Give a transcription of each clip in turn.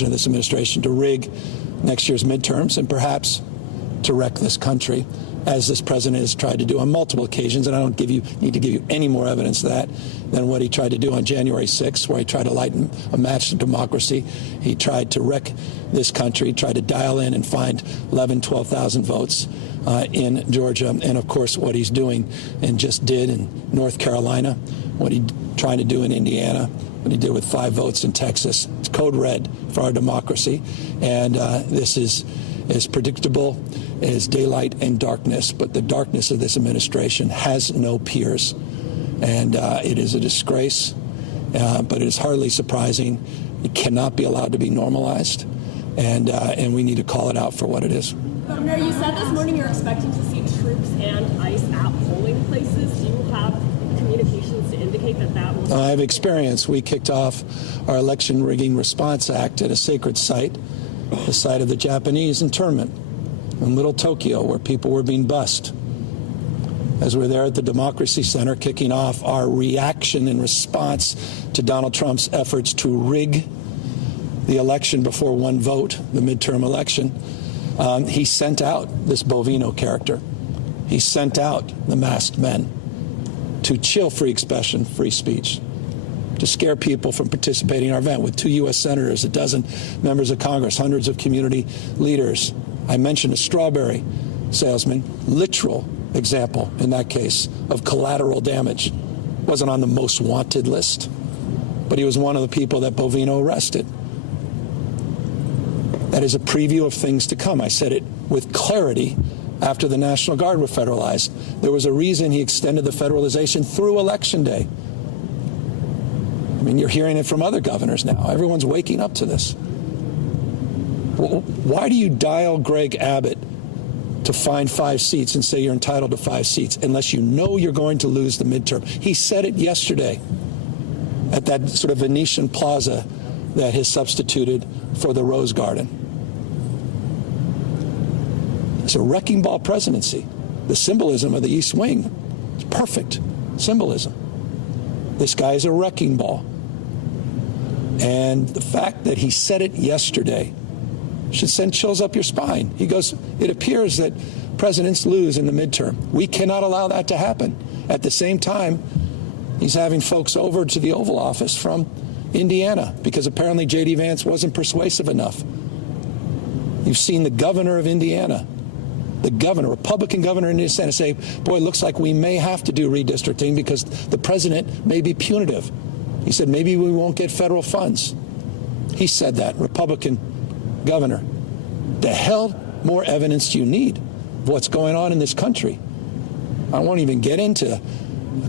of this administration to rig next year's midterms and perhaps to wreck this country, as this president has tried to do on multiple occasions. And I don't need to give you any more evidence of that than what he tried to do on January 6th, where he tried to light a match to democracy. He tried to wreck this country, tried to dial in and find 11,000, 12,000 votes in Georgia. And, of course, what he's doing and just did in North Carolina, what he tried to do in Indiana, what he did with 5 votes in Texas. It's code red for our democracy. And this is as predictable as daylight and darkness, but the darkness of this administration has no peers, and it is a disgrace, but it is hardly surprising. It cannot be allowed to be normalized, and we need to call it out for what it is. Governor, you said this morning you're expecting to see troops and ICE at polling places. Do you have communications to indicate that will... I have experience. We kicked off our Election Rigging Response Act at a sacred site, the site of the Japanese internment in Little Tokyo, where people were being bussed. As we're there at the Democracy Center kicking off our reaction and response to Donald Trump's efforts to rig the election before one vote, the midterm election, he sent out this Bovino character. He sent out the masked men to chill free expression, free speech, to scare people from participating in our event with 2 U.S. senators, 12 members of Congress, hundreds of community leaders. I mentioned a strawberry salesman, literal example in that case of collateral damage. Wasn't on the most wanted list, but he was one of the people that Bovino arrested. That is a preview of things to come. I said it with clarity after the National Guard were federalized. There was a reason he extended the federalization through Election Day. I mean, you're hearing it from other governors now. Everyone's waking up to this. Why do you dial Greg Abbott to find 5 seats and say you're entitled to 5 seats unless you know you're going to lose the midterm? He said it yesterday at that sort of Venetian plaza that has substituted for the Rose Garden. It's a wrecking ball presidency. The symbolism of the East Wing is perfect symbolism. This guy is a wrecking ball. And the fact that he said it yesterday should send chills up your spine. He goes, it appears that presidents lose in the midterm. We cannot allow that to happen. At the same time, he's having folks over to the Oval Office from Indiana because apparently J.D. Vance wasn't persuasive enough. You've seen the governor of Indiana, the governor, Republican governor in Indiana, say, boy, it looks like we may have to do redistricting because the president may be punitive. He said, maybe we won't get federal funds. He said that, Republican governor. The hell more evidence do you need of what's going on in this country? I won't even get into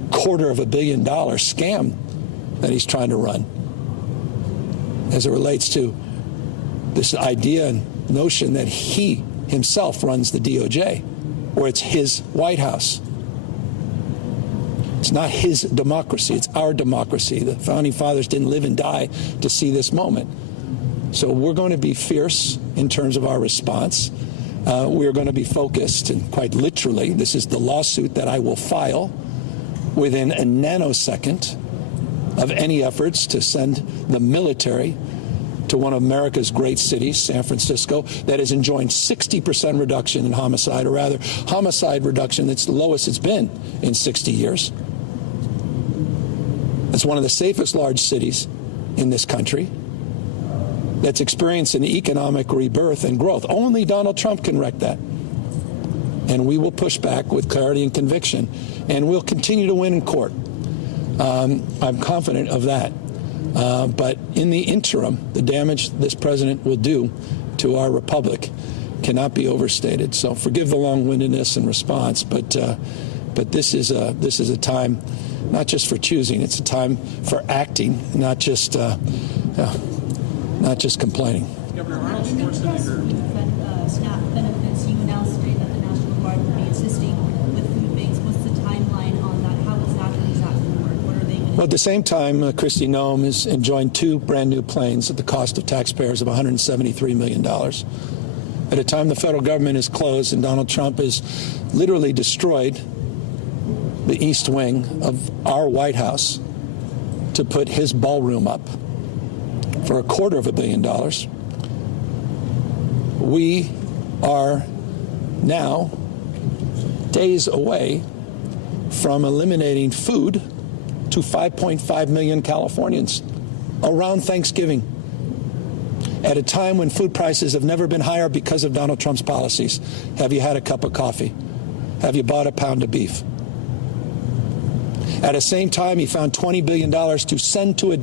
$250 million scam that he's trying to run as it relates to this idea and notion that he himself runs the DOJ, or it's his White House. It's not his democracy, it's our democracy. The Founding Fathers didn't live and die to see this moment. So we're going to be fierce in terms of our response. We're going to be focused, and quite literally, this is the lawsuit that I will file within a nanosecond of any efforts to send the military to one of America's great cities, San Francisco, that is enjoying 60% reduction in homicide, or rather homicide reduction that's the lowest it's been in 60 years. It's one of the safest large cities in this country that's experiencing economic rebirth and growth. Only Donald Trump can wreck that. And we will push back with clarity and conviction, and we'll continue to win in court. I'm confident of that. But in the interim, the damage this president will do to our republic cannot be overstated. So forgive the long-windedness and response, but this is a time not just for choosing; it's a time for acting, not just complaining. Governor Arnold Schwarzenegger. SNAP benefits. You announced today that the National Guard will be assisting with food banks. What's the timeline on that? How exactly is that going to work? What are they going to do? Well, at the same time, Kristi Noem is enjoying 2 brand new planes at the cost of taxpayers of $173 million. At a time the federal government is closed and Donald Trump has literally destroyed the East Wing of our White House to put his ballroom up. for $250 million. We are now days away from eliminating food to 5.5 million Californians around Thanksgiving, at a time when food prices have never been higher because of Donald Trump's policies. Have you had a cup of coffee? Have you bought a pound of beef? At the same time, he found $20 billion to send to a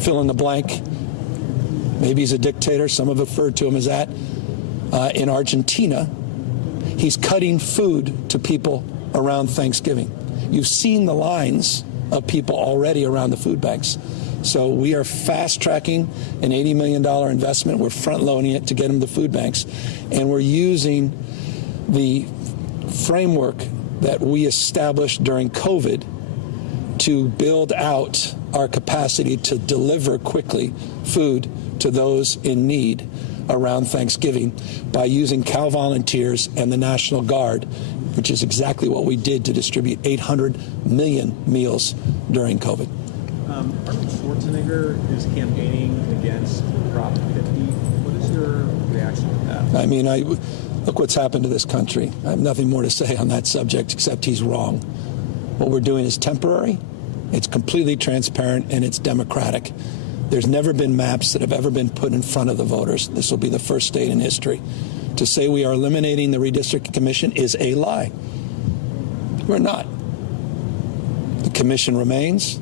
fill in the blank. Maybe he's a dictator. Some have referred to him as that. In Argentina, he's cutting food to people around Thanksgiving. You've seen the lines of people already around the food banks. So we are fast-tracking an $80 million investment. We're front-loading it to get them to food banks. And we're using the framework that we established during COVID to build out our capacity to deliver quickly food to those in need around Thanksgiving by using Cal Volunteers and the National Guard, which is exactly what we did to distribute 800 million meals during COVID. Arnold Schwarzenegger is campaigning against Prop 50. What is your reaction to that? I mean, look what's happened to this country. I have nothing more to say on that subject except he's wrong. What we're doing is temporary, it's completely transparent, and it's democratic. There's never been maps that have ever been put in front of the voters. This will be the first state in history. To say we are eliminating the redistricting commission is a lie. We're not. The commission remains,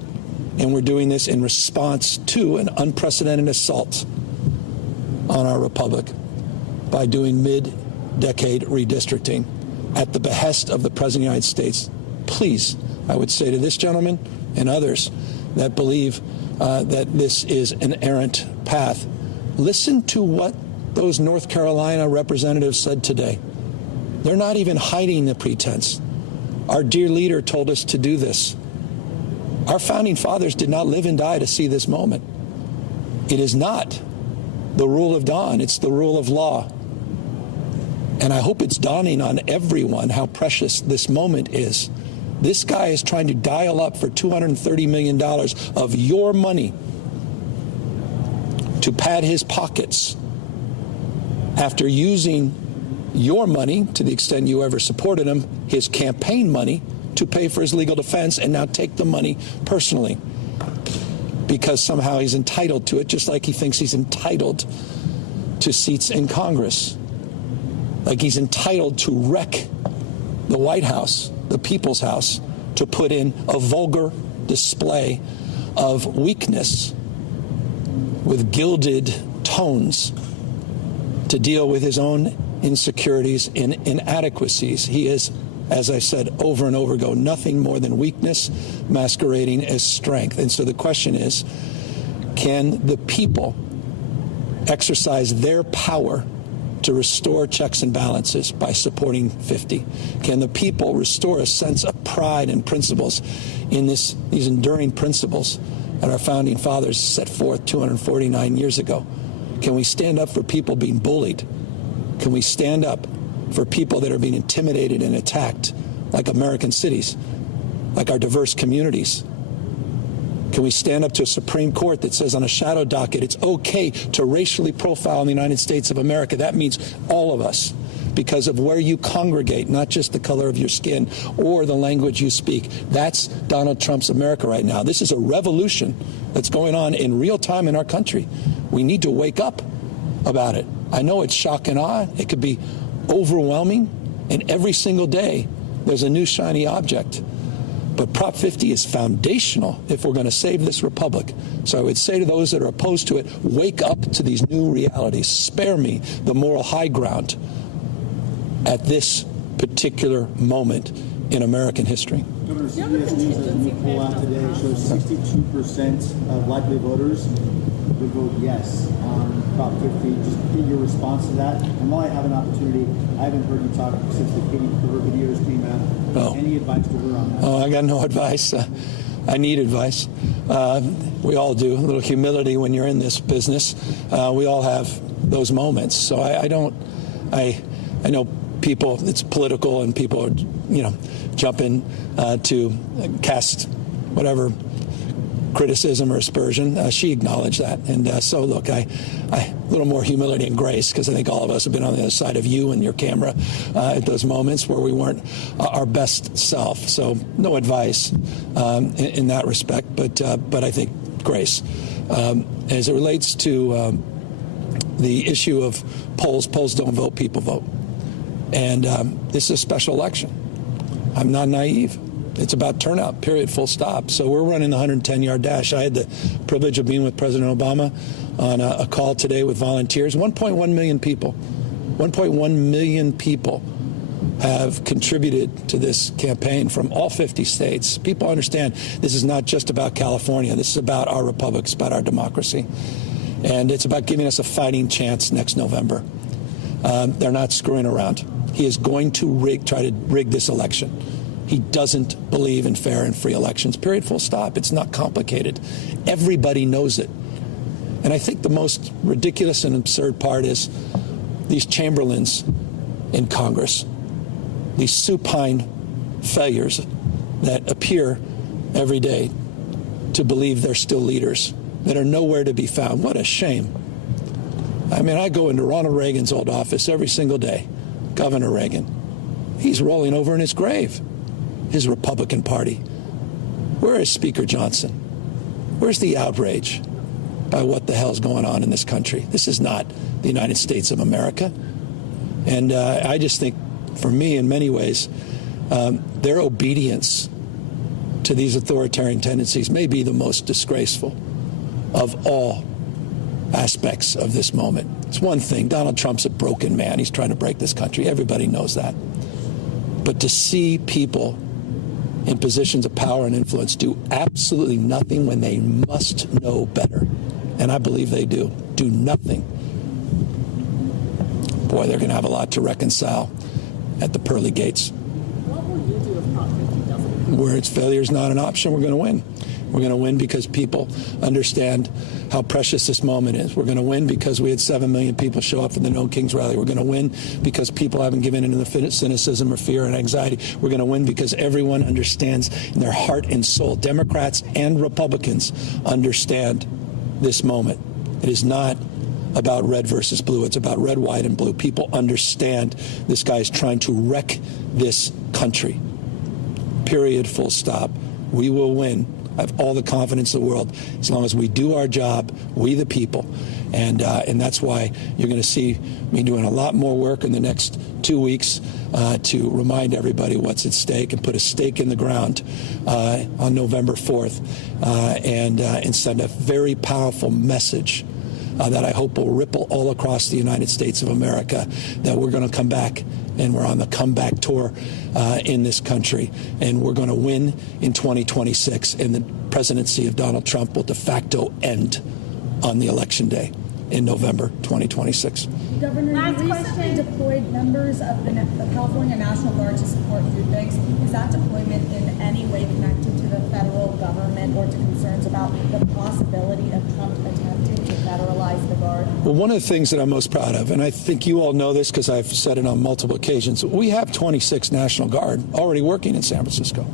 and we're doing this in response to an unprecedented assault on our republic by doing mid-decade redistricting at the behest of the President of the United States. Please, I would say to this gentleman and others that believe that this is an errant path, listen to what those North Carolina representatives said today. They're not even hiding the pretense. Our dear leader told us to do this. Our founding fathers did not live and die to see this moment. It is not the rule of dawn, it's the rule of law. And I hope it's dawning on everyone how precious this moment is. This guy is trying to dial up for $230 million of your money to pad his pockets after using your money, to the extent you ever supported him, his campaign money, to pay for his legal defense, and now take the money personally because somehow he's entitled to it, just like he thinks he's entitled to seats in Congress, like he's entitled to wreck the White House, the People's House, to put in a vulgar display of weakness with gilded tones to deal with his own insecurities and inadequacies. He is, as I said over and over ago, nothing more than weakness masquerading as strength. And so the question is, can the people exercise their power to restore checks and balances by supporting 50? Can the people restore a sense of pride and principles in these enduring principles that our founding fathers set forth 249 years ago? Can we stand up for people being bullied? Can we stand up for people that are being intimidated and attacked, like American cities, like our diverse communities? Can we stand up to a Supreme Court that says on a shadow docket it's okay to racially profile in the United States of America? That means all of us, because of where you congregate, not just the color of your skin or the language you speak. That's Donald Trump's America right now. This is a revolution that's going on in real time in our country. We need to wake up about it. I know it's shock and awe. It could be overwhelming, and every single day there's a new shiny object. But Prop 50 is foundational if we're going to save this republic. So I would say to those that are opposed to it, wake up to these new realities. Spare me the moral high ground at this particular moment in American history. Governor, CBS News has a new poll out today. It shows 62% of likely voters would vote yes on Prop 50. Just get your response to that. And while I have an opportunity, I haven't heard you talk since her videos came out. Oh. Any advice to her on that? Oh, I got no advice. I need advice. We all do. A little humility when you're in this business. We all have those moments. So I know people, it's political, and people are, jumping to cast whatever criticism or aspersion. She acknowledged that. And so, look, a little more humility and grace, because I think all of us have been on the other side of you and your camera at those moments where we weren't our best self. So no advice in that respect, but I think grace. As it relates to the issue of polls don't vote, people vote. And this is a special election. I'm not naive. It's about turnout, period, full stop. So we're running the 110-yard dash. I had the privilege of being with President Obama on a call today with volunteers. 1.1 million people. 1.1 million people have contributed to this campaign from all 50 states. People understand this is not just about California. This is about our republic. It's about our democracy. And it's about giving us a fighting chance next November. They're not screwing around. He is going to try to rig this election. He doesn't believe in fair and free elections, period, full stop. It's not complicated. Everybody knows it. And I think the most ridiculous and absurd part is these Chamberlains in Congress, these supine failures that appear every day to believe they're still leaders, that are nowhere to be found. What a shame. I mean, I go into Ronald Reagan's old office every single day, Governor Reagan. He's rolling over in his grave. His Republican Party. Where is Speaker Johnson? Where's the outrage by what the hell's going on in this country? This is not the United States of America. And I just think, for me, in many ways, their obedience to these authoritarian tendencies may be the most disgraceful of all aspects of this moment. It's one thing. Donald Trump's a broken man. He's trying to break this country. Everybody knows that. But to see people in positions of power and influence do absolutely nothing when they must know better, and I believe they do nothing, boy, they're going to have a lot to reconcile at the pearly gates. What will you do if Prop 50 doesn't? Where its failure is not an option, we're going to win. We're going to win because people understand how precious this moment is. We're going to win because we had 7 million people show up for the No Kings rally. We're going to win because people haven't given in to the cynicism or fear and anxiety. We're going to win because everyone understands in their heart and soul, Democrats and Republicans understand this moment. It is not about red versus blue. It's about red, white, and blue. People understand this guy is trying to wreck this country. Period, full stop. We will win. I have all the confidence in the world as long as we do our job, we the people. And that's why you're going to see me doing a lot more work in the next 2 weeks to remind everybody what's at stake and put a stake in the ground on November 4th and send a very powerful message that I hope will ripple all across the United States of America, that we're going to come back, and we're on the comeback tour in this country, and we're going to win in 2026, and the presidency of Donald Trump will de facto end on the election day in November 2026. Governor, you recently deployed members of the California National Guard to support food banks. Is that deployment in any way connected to the federal government or to concerns about the possibility of Trump attempting to federalize the Guard? Well, one of the things that I'm most proud of, and I think you all know this because I've said it on multiple occasions, we have 26 National Guard already working in San Francisco.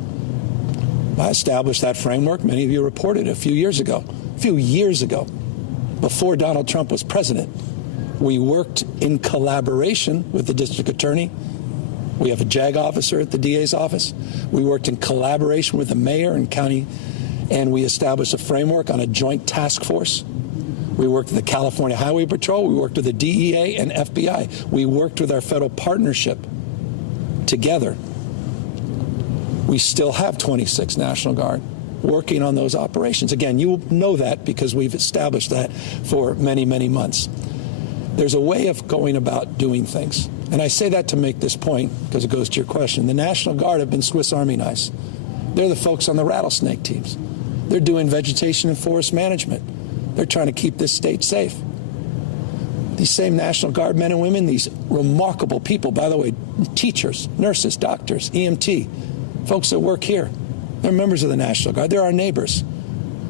I established that framework. Many of you reported a few years ago, before Donald Trump was president. We worked in collaboration with the district attorney. We have a JAG officer at the DA's office. We worked in collaboration with the mayor and county, and we established a framework on a joint task force. We worked with the California Highway Patrol. We worked with the DEA and FBI. We worked with our federal partnership together. We still have 26 National Guard working on those operations. Again, you know that because we've established that for many, many months. There's a way of going about doing things. And I say that to make this point because it goes to your question. The National Guard have been Swiss Army knives. They're the folks on the rattlesnake teams. They're doing vegetation and forest management. They're trying to keep this state safe. These same National Guard men and women, these remarkable people, by the way, teachers, nurses, doctors, EMT, folks that work here, they're members of the National Guard. They're our neighbors.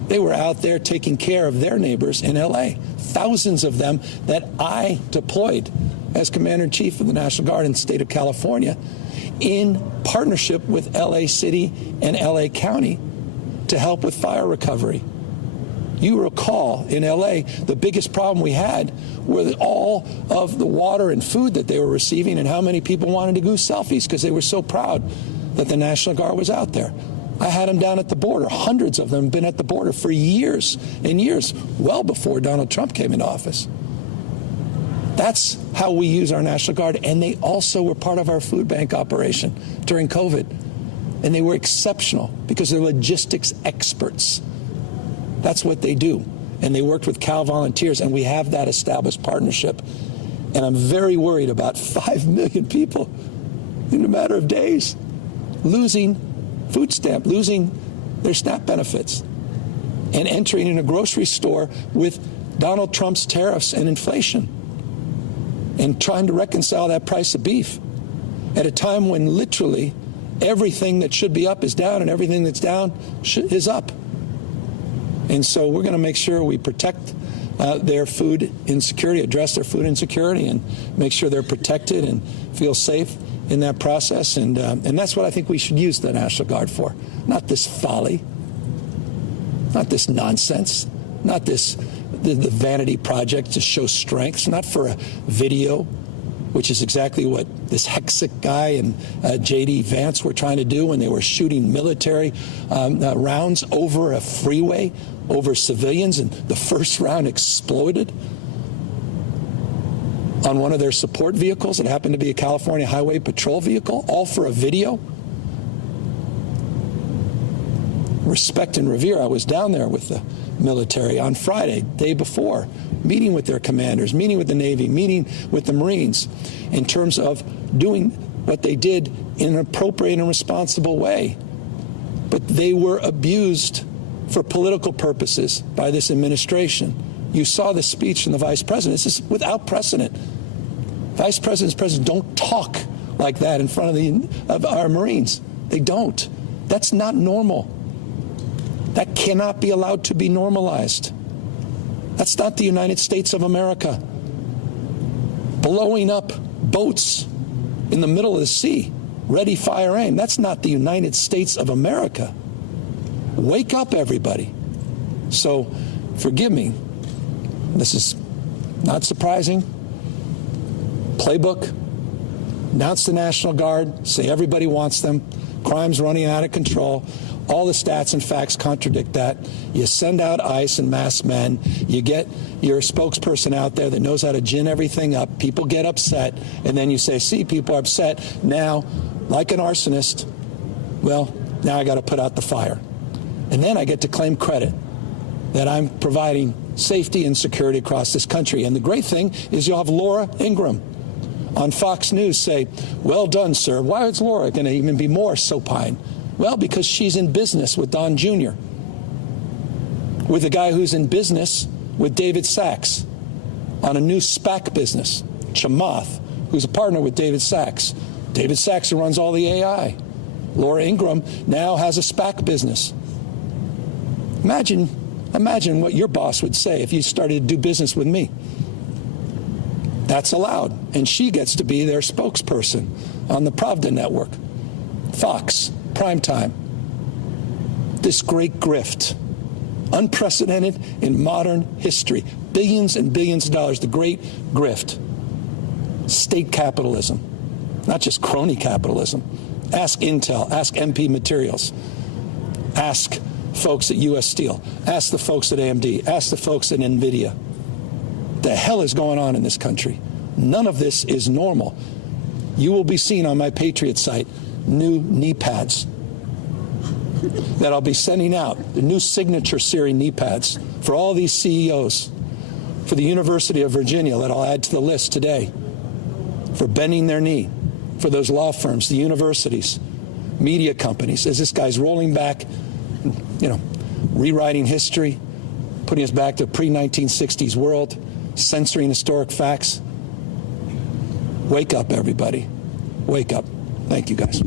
They were out there taking care of their neighbors in L.A., thousands of them that I deployed as Commander-in-Chief of the National Guard in the state of California in partnership with L.A. City and L.A. County to help with fire recovery, You recall in LA, the biggest problem we had were all of the water and food that they were receiving and how many people wanted to do selfies because they were so proud that the National Guard was out there. I had them down at the border. Hundreds of them have been at the border for years and years, well before Donald Trump came into office. That's how we use our National Guard. And they also were part of our food bank operation during COVID. And they were exceptional because they're logistics experts. That's what they do. And they worked with Cal Volunteers, and we have that established partnership. And I'm very worried about 5 million people in a matter of days losing food stamp, losing their SNAP benefits, and entering in a grocery store with Donald Trump's tariffs and inflation, and trying to reconcile that price of beef at a time when literally everything that should be up is down and everything that's down is up. And so we're going to make sure we protect their food insecurity, address their food insecurity, and make sure they're protected and feel safe in that process. And that's what I think we should use the National Guard for. Not this folly, not this nonsense, not this the vanity project to show strengths, not for a video, which is exactly what this Hexic guy and J.D. Vance were trying to do when they were shooting military rounds over a freeway, over civilians, and the first round exploded on one of their support vehicles. It happened to be a California Highway Patrol vehicle, all for a video. Respect and revere. I was down there with the military on Friday, day before, meeting with their commanders, meeting with the Navy, meeting with the Marines in terms of doing what they did in an appropriate and responsible way. But they were abused for political purposes by this administration. You saw the speech from the vice president. This is without precedent. Vice presidents, presidents don't talk like that in front of our Marines. They don't. That's not normal. That cannot be allowed to be normalized. That's not the United States of America. Blowing up boats in the middle of the sea, ready, fire, aim. That's not the United States of America. Wake up, everybody. So, forgive me. This is not surprising. Playbook. Announce the National Guard. Say everybody wants them. Crime's running out of control. All the stats and facts contradict that. You send out ICE and masked men. You get your spokesperson out there that knows how to gin everything up. People get upset. And then you say, see, people are upset. Now, like an arsonist, well, now I got to put out the fire. And then I get to claim credit that I'm providing safety and security across this country. And the great thing is you'll have Laura Ingraham on Fox News say, well done, sir. Why is Laura going to even be more supine? Well, because she's in business with Don Jr., with a guy who's in business with David Sachs on a new SPAC business, Chamath, who's a partner with David Sachs. David Sachs who runs all the AI. Laura Ingraham now has a SPAC business. Imagine what your boss would say if you started to do business with me. That's allowed. And she gets to be their spokesperson on the Pravda network. Fox, primetime. This great grift. Unprecedented in modern history. Billions and billions of dollars. The great grift. State capitalism. Not just crony capitalism. Ask Intel. Ask MP Materials. Ask folks at U.S. Steel. Ask the folks at AMD. Ask the folks at NVIDIA. The hell is going on in this country? None of this is normal. You will be seeing on my Patriot site new knee pads that I'll be sending out, the new signature series knee pads for all these CEOs, for the University of Virginia that I'll add to the list today, for bending their knee, for those law firms, the universities, media companies, as this guy's rolling back, rewriting history, putting us back to a pre-1960s world, censoring historic facts. Wake up, everybody. Wake up. Thank you, guys.